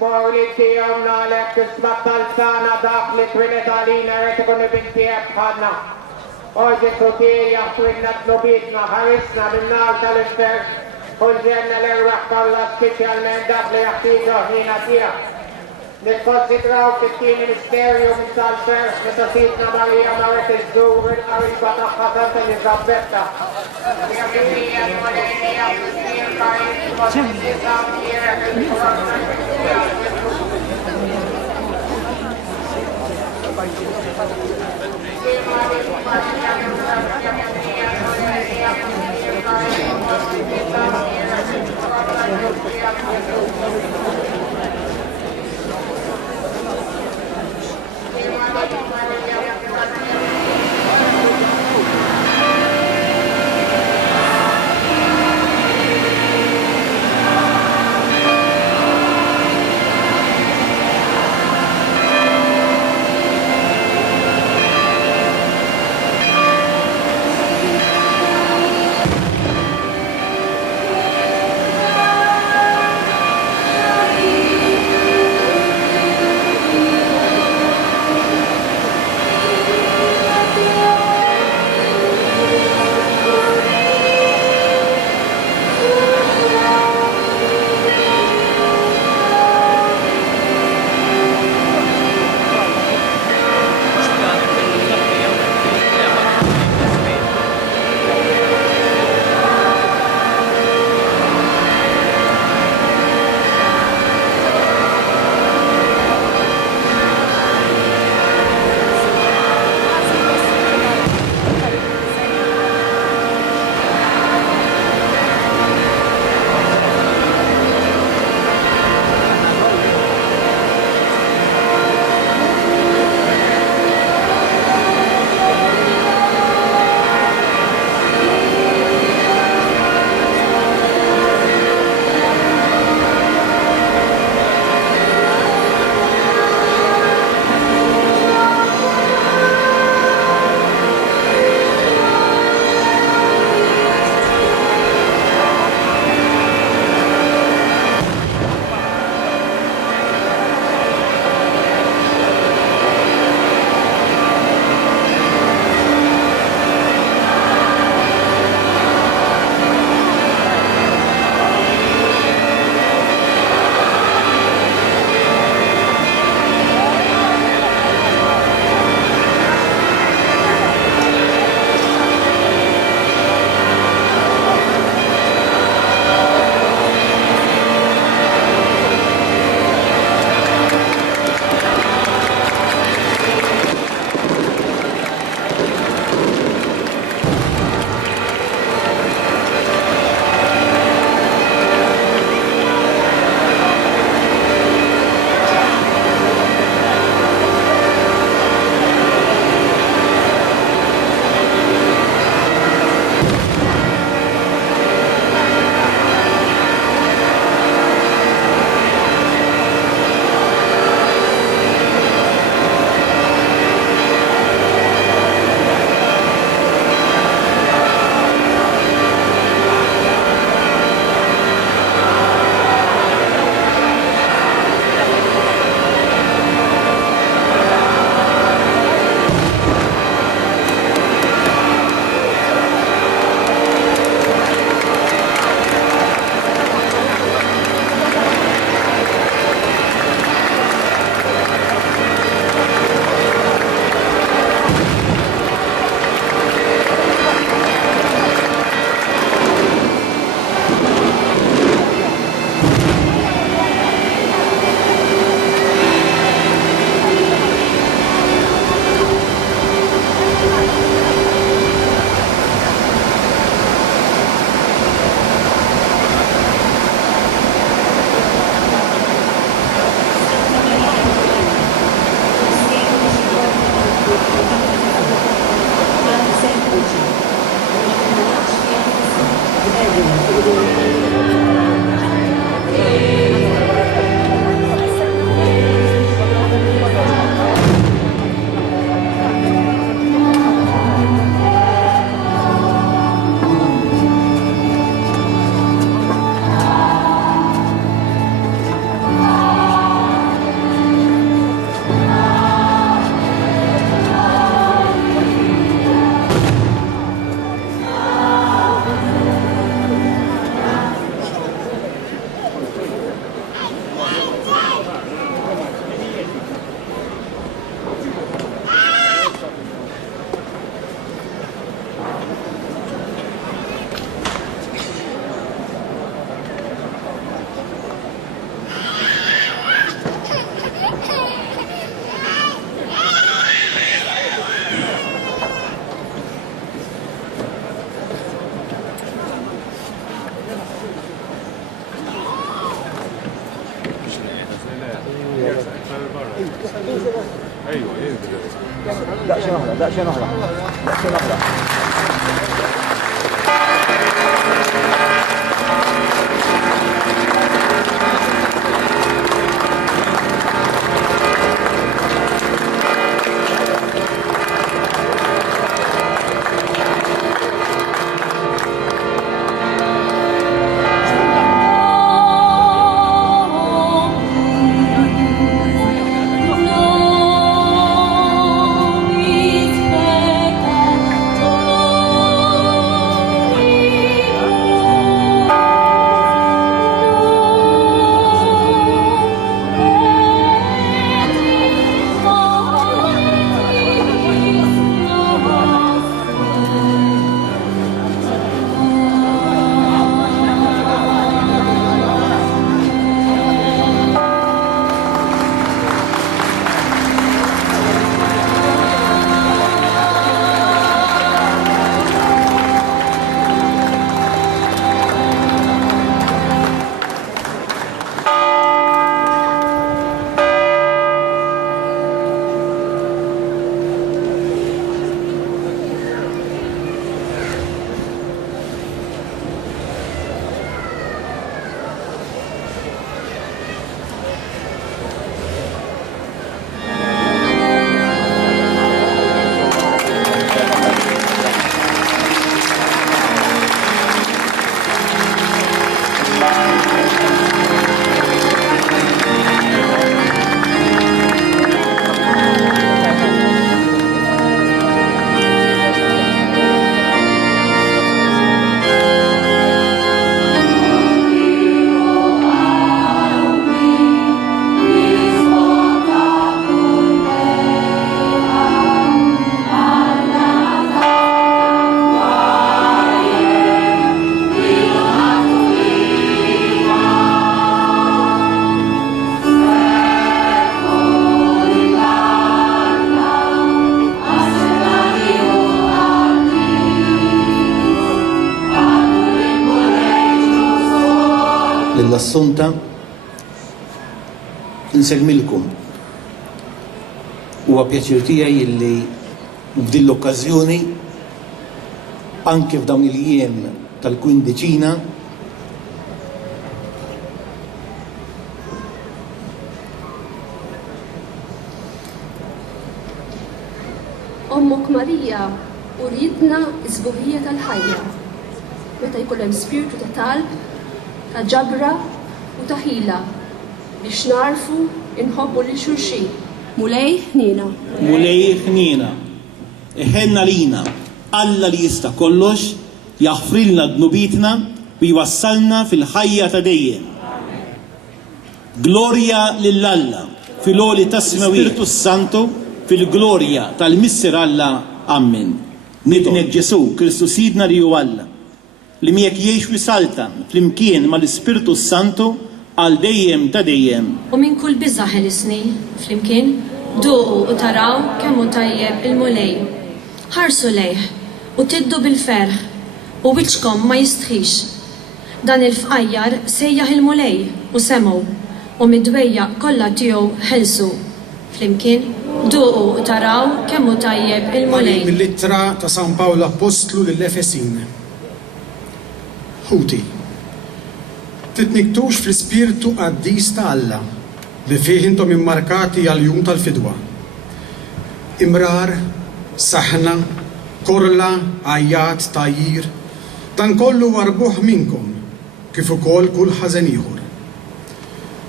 Morlitium nalekis batalsana daklit rinetalina retekone bintiep hadna. Oje sotia twinnat lobitna harisna binnar talister. Kuljenna lerrakalla specialmen dable aktiga hinatia. Nel considerao che il ministero in salser necessita Maria Maretes Zurin arrivata a Santa Elisabetta. دقشة نهرة L-Assunta nsellmilkom. Huwa pjaċir tiegħi li f'din l-okkażjoni anke f'dawn il-jiem tal-kwindiċina Ommok Marija uridna iż-żbuħija tal-ħajja meta jkun hemm spiritu ta' talb, ta' ġabra u ta' ħila biex narfu inħobbu lil xulxin. Mulej ħnina. Mulej ħnina. Iħenna lina Alla li jista' kollox jaħfrilna dnubitna u jwassalna fil-ħajja ta' dejjem. Glorja lill-Alla fil-oli tas-smawi Spiritu Santo fil-glorja tal-Missier Alla. Amen. Nidnek Ġesu Kristu Sidna li hu Alla li miegħek jgħix wisalta flimkien mal-Ispiritu Santo għal dejjem ta' dejjem. U minn kull biża' ħelisni flimkien duqu u taraw kemm hu tajjeb il-mulej. Ħarsu lejh u tiddu bil-ferħ u wiċċkom ma jistħix. Dan il-fqajjar sejjaħ il-mulej u semgħu u mid-dwejja kollha tiegħu ħelsu. Flimkien duqu u taraw kemm hu tajjeb il-mulej. Mill-ittra ta' San Pawlo Apostlu lill-Efesin. Ħuti, titniktux fl-ispirtu qaddis ta' Alla li fih intom immarkati għal-jum tal-fidwa. Imrar, saħna, korla, għajjat, tajjir, dan kollu warbuħ minkom kif ukoll kull ħażen ieħor.